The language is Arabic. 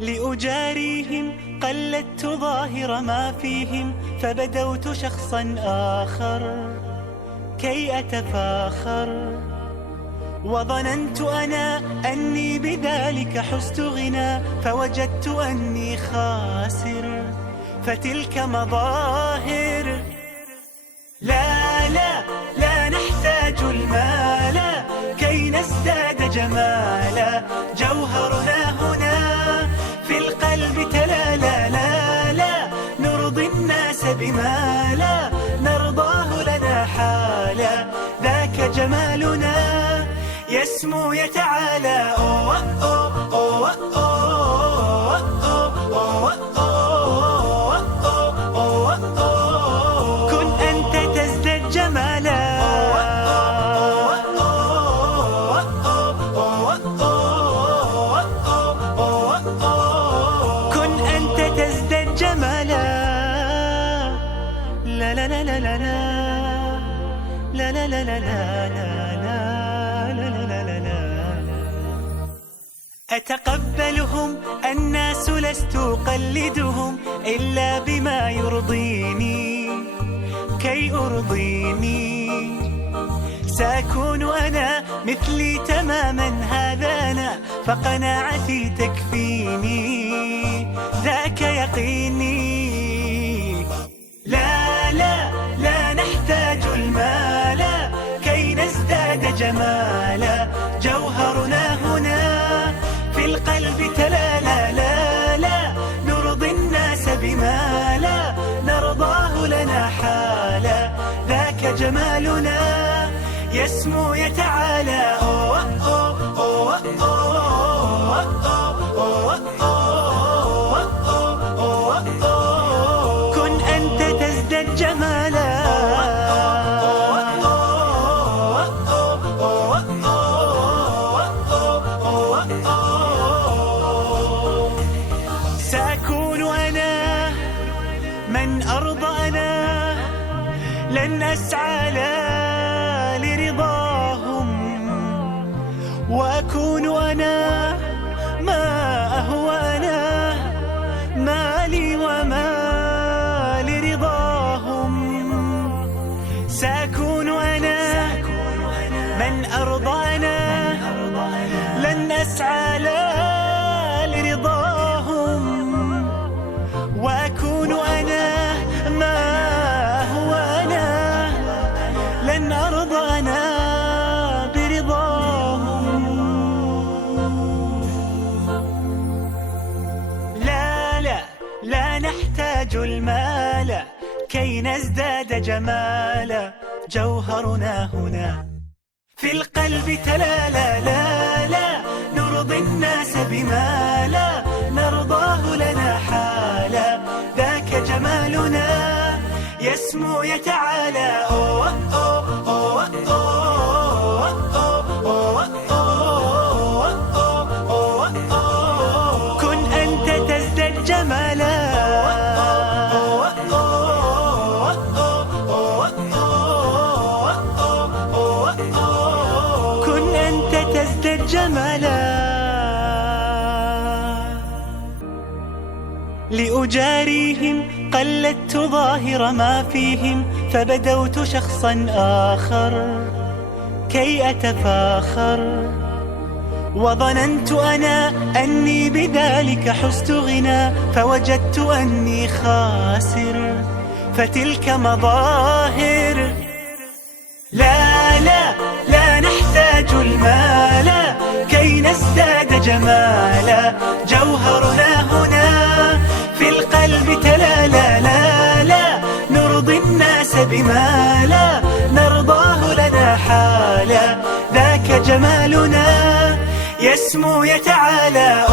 لأجاريهم قلدت ظاهر ما فيهم، فبدوت شخصا آخر كي أتفاخر. وظننت أنا أني بذلك حزت غنى، فوجدت أني خاسر، فتلك مظاهر. لا لا لا نحتاج المال كي نزداد جمالا، جوهرنا هنا في القلب تلالا. لا لا نرضي الناس بما لا نرضاه لنا حالا، ذاك جمالنا يسمو يتعالى. أوه أوه أوه أوه أوه أوه أوه. كن أنت تزداد جمالا، كن أنت تزداد جمالا. لا لا لا لا لا لا لا لا لا لا. أتقبلهم الناس لست أقلدهم إلا بما يرضيني كي أرضيني. سأكون أنا مثلي تماما، هذا أنا فقناعتي تكفيني، ذاك يقيني. لا لا لا نحتاج المال كي نزداد جمالا، جوهرنا هنا في القلب تلالا. لا لا نرضي الناس بما لا نرضاه لنا حالا، ذاك جمالنا يسمو يتعالى. أوه أوه أوه أوه أوه أوه أوه. كن أنت تزداد جمالا، سأكون أنا من أرضى أنا، لن أسعى لا لرضاهم، وأكون أنا ما أهوى أنا، ما لي وما لرضاهم. سأكون أنا من أرضى أنا، لن أسعى لا لرضاهم، وأكون أنا ما هو أنا، لن أرضى أنا برضاهم. لا لا لا نحتاج المال كي نزداد جمالا، جوهرنا هنا في القلب تلالا. لا لا نرضي الناس بما لا نرضاه لنا حالا، ذاك جمالنا يسمو يتعالى. أوه أوه أوه أوه أوه أوه أوه. كن أنت تزداد جمالا، كن أنت تزداد جمالا. لأجاريهم قلدت ظاهر ما فيهم، فبدوت شخصا آخر كي أتفاخر. وظننت أنا أني بذلك حزت غنى، فوجدت أني خاسر، فتلك مظاهر. لا لا لا نحتاج المال كي نزداد جمالا، جوهرنا هنا في القلب تلالا. لا لا نرضي الناس بما لا نرضاه لنا حالا، ذاك جمالنا يسمو يتعالى.